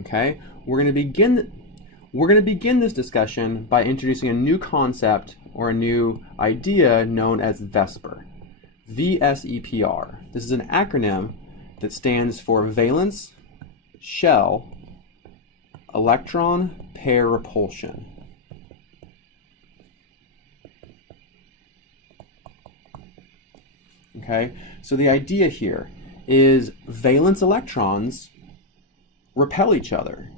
Okay, we're going to begin this discussion by introducing a new concept or a new idea known as VESPR. V-S-E-P-R. This is an acronym that stands for valence, shell, electron, pair repulsion. Okay, so the idea here is valence electrons repel each other.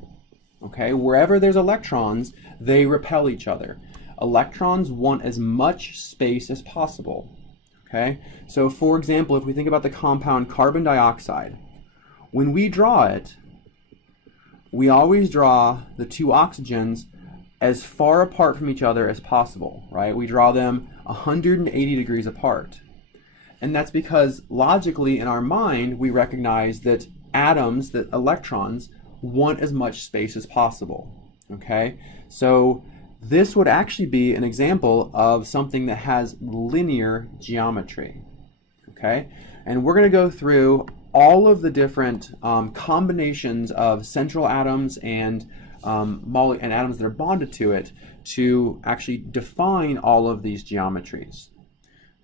Okay, wherever there's electrons, they repel each other. Electrons want as much space as possible. Okay, so for example, if we think about the compound carbon dioxide, when we draw it, we always draw the two oxygens as far apart from each other as possible, right? We draw them 180 degrees apart. And that's because logically in our mind, we recognize that atoms, that electrons, want as much space as possible, okay? So this would actually be an example of something that has linear geometry, okay? And we're going to go through all of the different combinations of central atoms and atoms that are bonded to it to actually define all of these geometries,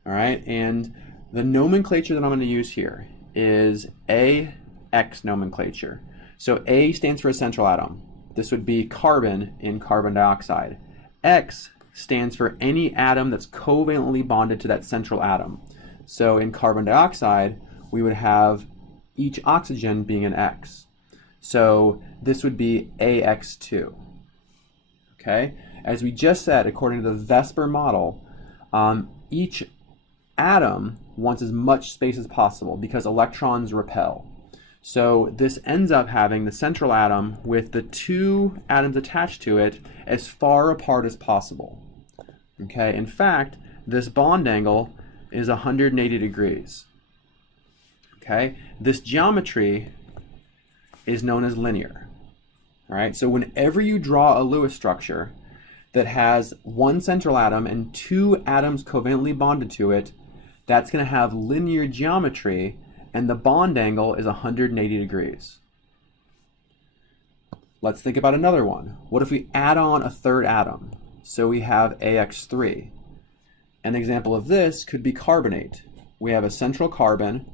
all right? And the nomenclature that I'm going to use here is AX nomenclature. So A stands for a central atom. This would be carbon in carbon dioxide. X stands for any atom that's covalently bonded to that central atom. So in carbon dioxide, we would have each oxygen being an X. So this would be AX2. Okay? As we just said, according to the VESPR model, each atom wants as much space as possible because electrons repel. So this ends up having the central atom with the two atoms attached to it as far apart as possible. Okay, in fact, this bond angle is 180 degrees. Okay, this geometry is known as linear. All right, so whenever you draw a Lewis structure that has one central atom and two atoms covalently bonded to it, that's going to have linear geometry, and the bond angle is 180 degrees. Let's think about another one. What if we add on a third atom? So we have AX3. An example of this could be carbonate. We have a central carbon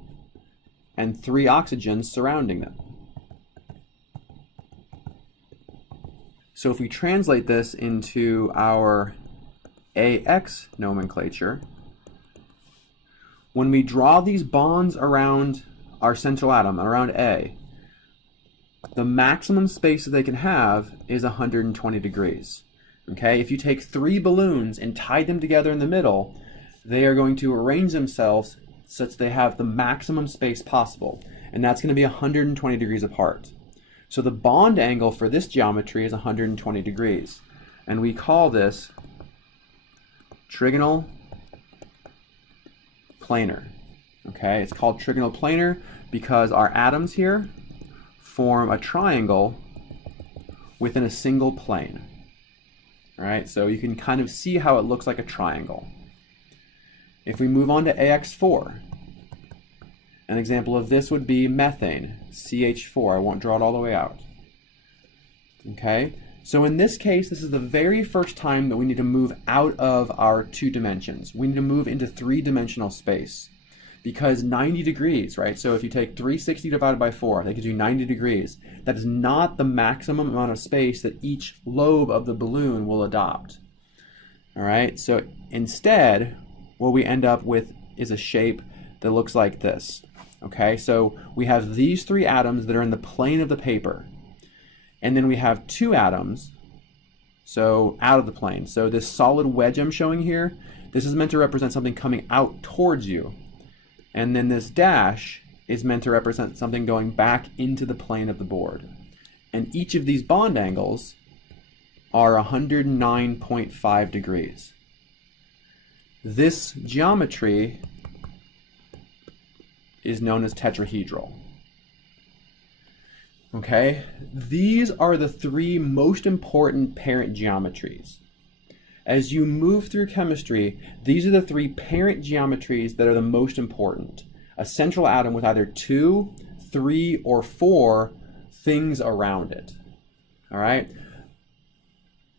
and three oxygens surrounding them. So if we translate this into our AX nomenclature, when we draw these bonds around our central atom, around A, the maximum space that they can have is 120 degrees. Okay, if you take three balloons and tie them together in the middle, they are going to arrange themselves such they have the maximum space possible, and that's going to be 120 degrees apart. So the bond angle for this geometry is 120 degrees, and we call this trigonal planar. Okay, it's called trigonal planar because our atoms here form a triangle within a single plane. All right, so you can kind of see how it looks like a triangle. If we move on to AX4, an example of this would be methane, CH4. I won't draw it all the way out. Okay, so in this case, this is the very first time that we need to move out of our two dimensions. We need to move into three-dimensional space because 90 degrees, right? So if you take 360 divided by 4, that gives you 90 degrees. That is not the maximum amount of space that each lobe of the balloon will adopt. All right, so instead, what we end up with is a shape that looks like this. Okay, so we have these three atoms that are in the plane of the paper. And then we have two atoms, so out of the plane. So this solid wedge I'm showing here, this is meant to represent something coming out towards you. And then this dash is meant to represent something going back into the plane of the board. And each of these bond angles are 109.5 degrees. This geometry is known as tetrahedral. Okay, these are the three most important parent geometries. As you move through chemistry, these are the three parent geometries that are the most important. A central atom with either 2, 3, or 4 things around it. All right?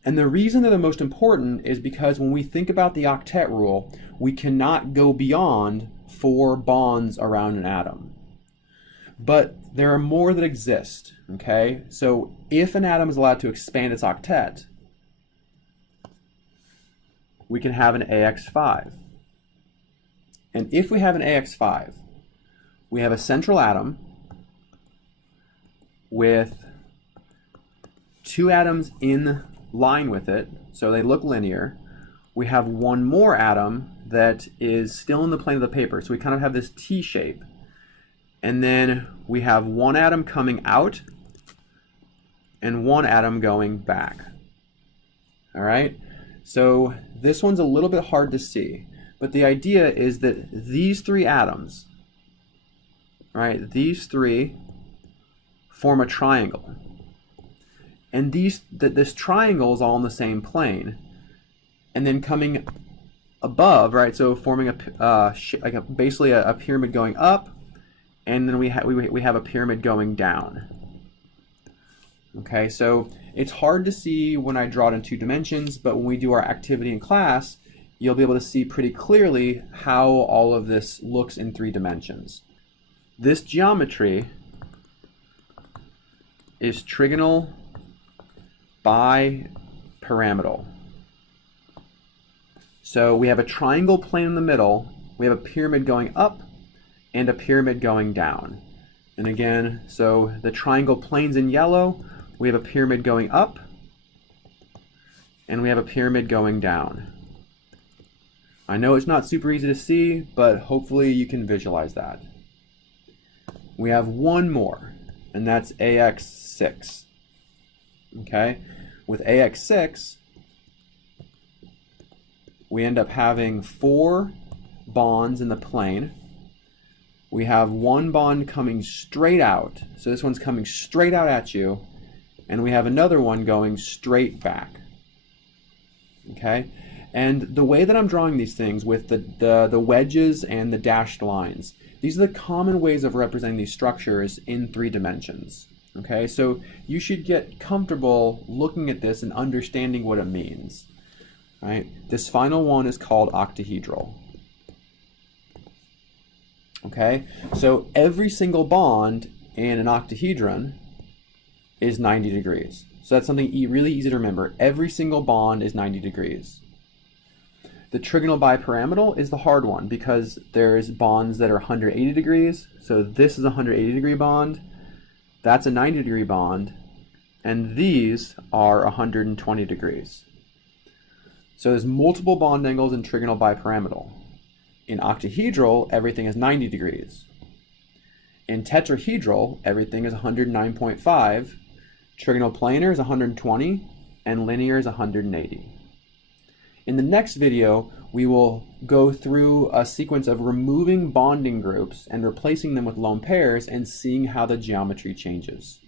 And the reason they're the most important is because when we think about the octet rule, we cannot go beyond 4 bonds around an atom. But there are more that exist, okay? So if an atom is allowed to expand its octet, we can have an AX5. And if we have an AX5, we have a central atom with 2 atoms in line with it, so they look linear. We have one more atom that is still in the plane of the paper, so we kind of have this T shape. And then we have one atom coming out and one atom going back. All right, so this one's a little bit hard to see, but the idea is that these 3 atoms, right, these 3 form a triangle. And this triangle is all in the same plane, and then coming above, right? So forming basically a pyramid going up, and then we have a pyramid going down. Okay, so it's hard to see when I draw it in 2 dimensions, but when we do our activity in class, you'll be able to see pretty clearly how all of this looks in 3 dimensions. This geometry is trigonal bipyramidal. So we have a triangle plane in the middle, we have a pyramid going up and a pyramid going down. And again, so the triangle plane's in yellow, we have a pyramid going up and we have a pyramid going down. I know it's not super easy to see, but hopefully you can visualize that. We have one more, and that's AX6. Okay, with AX6, we end up having 4 bonds in the plane. We have one bond coming straight out, so this one's coming straight out at you, and we have another one going straight back. Okay, and the way that I'm drawing these things with the wedges and the dashed lines, these are the common ways of representing these structures in 3 dimensions. Okay, so you should get comfortable looking at this and understanding what it means. Right? This final one is called octahedral. Okay, so every single bond in an octahedron is 90 degrees. So that's something really easy to remember. Every single bond is 90 degrees. The trigonal bipyramidal is the hard one because there's bonds that are 180 degrees. So this is a 180 degree bond. That's a 90 degree bond, and these are 120 degrees. So there's multiple bond angles in trigonal bipyramidal. In octahedral, everything is 90 degrees. In tetrahedral, everything is 109.5. Trigonal planar is 120, and linear is 180. In the next video, we will go through a sequence of removing bonding groups and replacing them with lone pairs and seeing how the geometry changes.